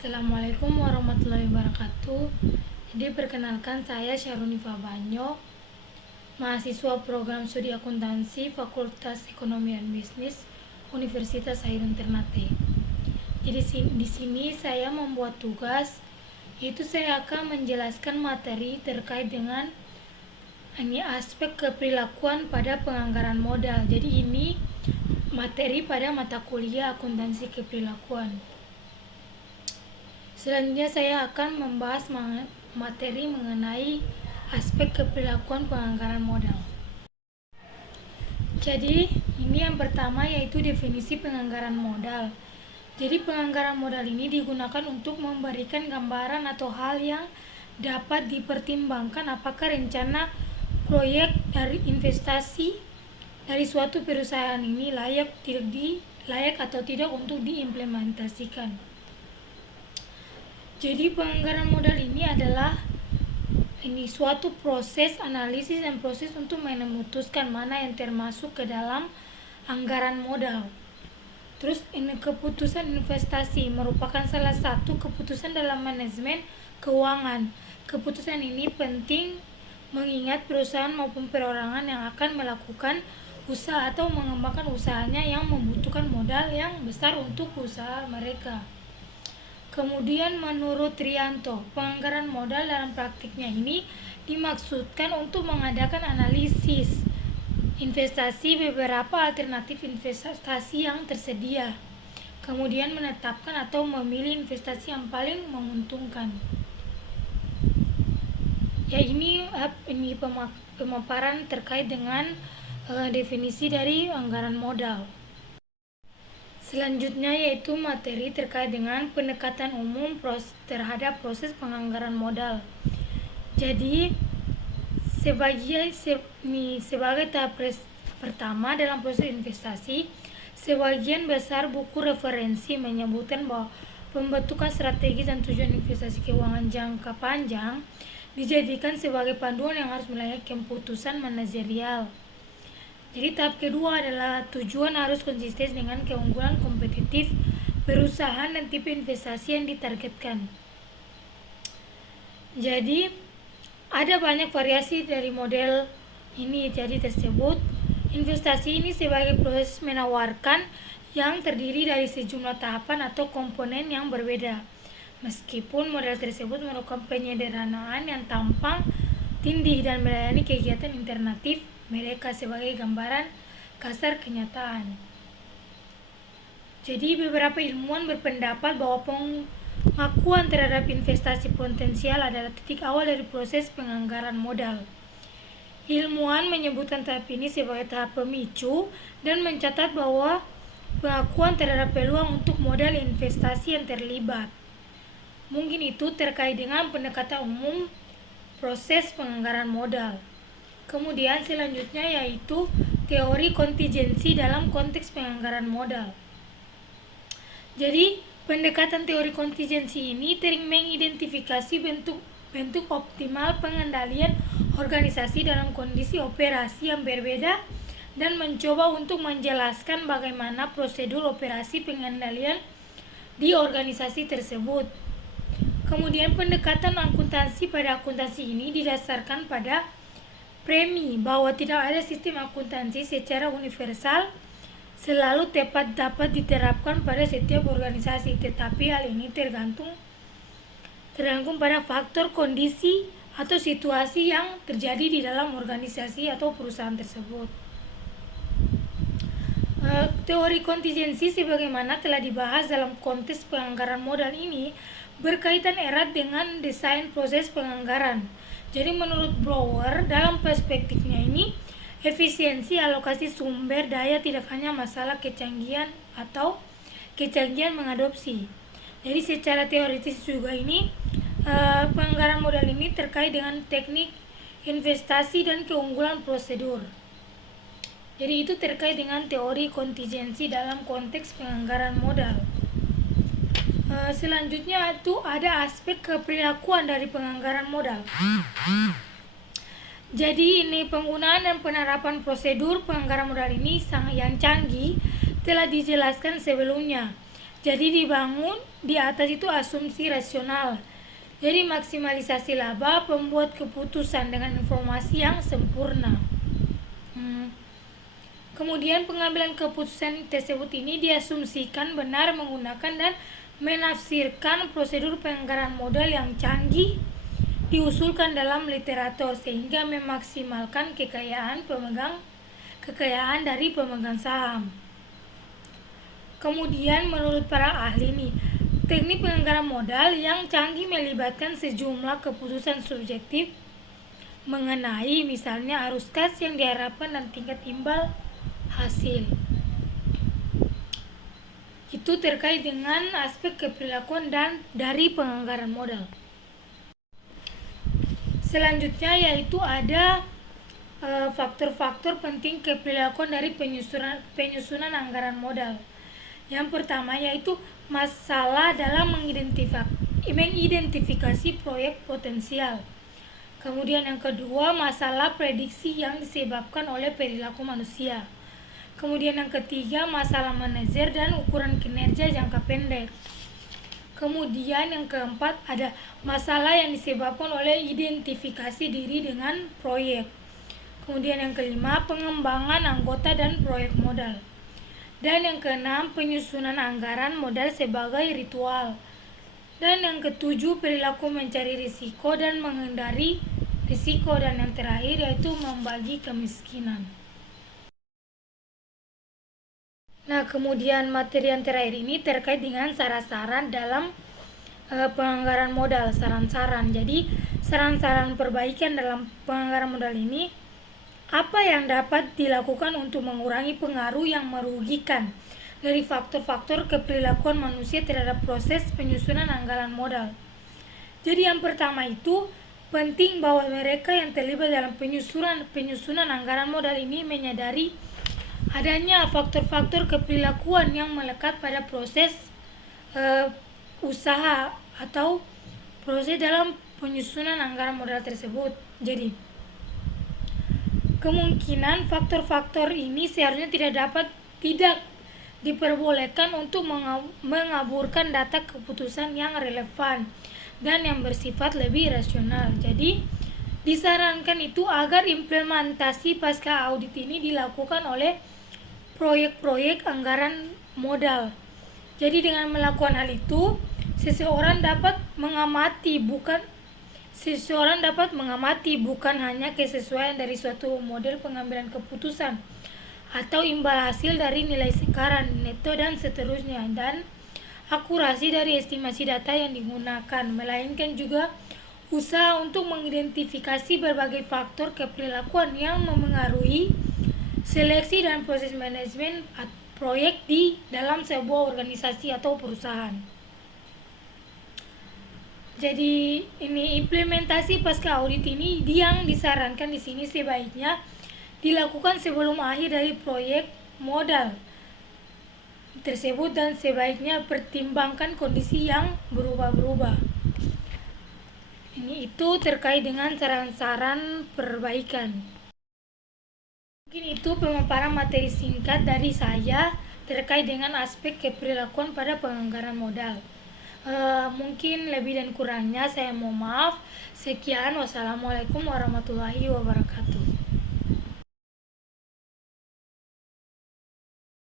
Assalamualaikum warahmatullahi wabarakatuh. Jadi perkenalkan saya Syarunifa Banyo, mahasiswa program studi akuntansi Fakultas Ekonomi dan Bisnis Universitas Hairun Ternate. Jadi di sini saya membuat tugas, yaitu saya akan menjelaskan materi terkait dengan aspek keperilakuan pada penganggaran modal. Jadi ini materi pada mata kuliah akuntansi keperilakuan. Selanjutnya saya akan membahas materi mengenai aspek keperilakuan penganggaran modal. Jadi ini yang pertama yaitu definisi penganggaran modal. Jadi penganggaran modal ini digunakan untuk memberikan gambaran atau hal yang dapat dipertimbangkan apakah rencana proyek dari investasi dari suatu perusahaan ini layak atau tidak untuk diimplementasikan. Jadi penganggaran modal ini adalah suatu proses analisis dan proses untuk memutuskan mana yang termasuk ke dalam anggaran modal. Terus ini keputusan investasi merupakan salah satu keputusan dalam manajemen keuangan. Keputusan ini penting mengingat perusahaan maupun perorangan yang akan melakukan usaha atau mengembangkan usahanya yang membutuhkan modal yang besar untuk usaha mereka. Kemudian menurut Rianto, penganggaran modal dalam praktiknya ini dimaksudkan untuk mengadakan analisis investasi beberapa alternatif investasi yang tersedia. Kemudian menetapkan atau memilih investasi yang paling menguntungkan. Ya ini pemaparan terkait dengan definisi dari anggaran modal. Selanjutnya yaitu materi terkait dengan pendekatan umum terhadap proses penganggaran modal. Jadi sebagai tahap pertama dalam proses investasi, sebagian besar buku referensi menyebutkan bahwa pembentukan strategi dan tujuan investasi keuangan jangka panjang dijadikan sebagai panduan yang harus melayani keputusan manajerial. Jadi tahap kedua adalah tujuan harus konsisten dengan keunggulan kompetitif perusahaan dan tipe investasi yang ditargetkan. Jadi ada banyak variasi dari model ini. Jadi tersebut investasi ini sebagai proses menawarkan yang terdiri dari sejumlah tahapan atau komponen yang berbeda. Meskipun model tersebut merupakan penyederhanaan yang tampang tindih dan melayani kegiatan alternatif mereka sebagai gambaran kasar kenyataan. Jadi beberapa ilmuwan berpendapat bahwa pengakuan terhadap investasi potensial adalah titik awal dari proses penganggaran modal. Ilmuwan menyebutkan tahap ini sebagai tahap pemicu dan mencatat bahwa pengakuan terhadap peluang untuk modal investasi yang terlibat. Mungkin itu terkait dengan pendekatan umum proses penganggaran modal. Kemudian selanjutnya yaitu teori kontingensi dalam konteks penganggaran modal. Jadi pendekatan teori kontingensi ini sering mengidentifikasi bentuk optimal pengendalian organisasi dalam kondisi operasi yang berbeda dan mencoba untuk menjelaskan bagaimana prosedur operasi pengendalian di organisasi tersebut. Kemudian pendekatan akuntansi pada akuntansi ini didasarkan pada premi bahwa tidak ada sistem akuntansi secara universal selalu tepat dapat diterapkan pada setiap organisasi, tetapi hal ini tergantung pada faktor kondisi atau situasi yang terjadi di dalam organisasi atau perusahaan tersebut. Teori kontingensi sebagaimana telah dibahas dalam konteks penganggaran modal ini berkaitan erat dengan desain proses penganggaran. Jadi menurut Brouwer, dalam perspektifnya ini, efisiensi alokasi sumber daya tidak hanya masalah kecanggihan atau kecanggihan mengadopsi. Jadi secara teoritis juga ini, penganggaran modal ini terkait dengan teknik investasi dan keunggulan prosedur. Jadi itu terkait dengan teori kontingensi dalam konteks penganggaran modal. Selanjutnya itu ada aspek keperilakuan dari penganggaran modal. Jadi ini penggunaan dan penerapan prosedur penganggaran modal ini yang canggih telah dijelaskan sebelumnya. Jadi dibangun di atas itu asumsi rasional. Jadi maksimalisasi laba, pembuat keputusan dengan informasi yang sempurna. Kemudian pengambilan keputusan tersebut ini diasumsikan benar menggunakan dan menafsirkan prosedur penganggaran modal yang canggih diusulkan dalam literatur sehingga memaksimalkan kekayaan dari pemegang saham. Kemudian menurut para ahli nih, teknik penganggaran modal yang canggih melibatkan sejumlah keputusan subjektif mengenai misalnya arus kas yang diharapkan dan tingkat imbal hasil. Itu terkait dengan aspek keperilakuan dan dari penganggaran modal. Selanjutnya yaitu ada faktor-faktor penting keperilakuan dari penyusunan anggaran modal. Yang pertama yaitu masalah dalam mengidentifikasi proyek potensial. Kemudian yang kedua, masalah prediksi yang disebabkan oleh perilaku manusia. Kemudian yang ketiga, masalah manajer dan ukuran kinerja jangka pendek. Kemudian yang keempat, ada masalah yang disebabkan oleh identifikasi diri dengan proyek. Kemudian yang kelima, pengembangan anggota dan proyek modal. Dan yang keenam, penyusunan anggaran modal sebagai ritual. Dan yang ketujuh, perilaku mencari risiko dan menghindari risiko. Dan yang terakhir yaitu membagi kemiskinan. Nah, kemudian materi yang terakhir ini terkait dengan saran-saran dalam penganggaran modal, saran-saran. Jadi, saran-saran perbaikan dalam penganggaran modal ini apa yang dapat dilakukan untuk mengurangi pengaruh yang merugikan dari faktor-faktor keperilakuan manusia terhadap proses penyusunan anggaran modal. Jadi yang pertama itu penting bahwa mereka yang terlibat dalam penyusunan anggaran modal ini menyadari adanya faktor-faktor keperilakuan yang melekat pada proses usaha atau proses dalam penyusunan anggaran modal tersebut. Jadi kemungkinan faktor-faktor ini seharusnya tidak diperbolehkan untuk mengaburkan data keputusan yang relevan dan yang bersifat lebih rasional. Jadi disarankan itu agar implementasi pasca audit ini dilakukan oleh proyek-proyek anggaran modal. Jadi dengan melakukan hal itu, seseorang dapat mengamati bukan hanya kesesuaian dari suatu model pengambilan keputusan atau imbal hasil dari nilai sekarang, neto dan seterusnya, dan akurasi dari estimasi data yang digunakan, melainkan juga usaha untuk mengidentifikasi berbagai faktor keperilakuan yang memengaruhi seleksi dan proses manajemen proyek di dalam sebuah organisasi atau perusahaan. Jadi ini implementasi pasca audit ini yang disarankan di sini sebaiknya dilakukan sebelum akhir dari proyek modal tersebut dan sebaiknya pertimbangkan kondisi yang berubah-ubah. Ini itu terkait dengan saran-saran perbaikan. Mungkin itu pemaparan materi singkat dari saya terkait dengan aspek keperilakuan pada penganggaran modal. Mungkin lebih dan kurangnya saya mohon maaf. Sekian, wassalamualaikum warahmatullahi wabarakatuh.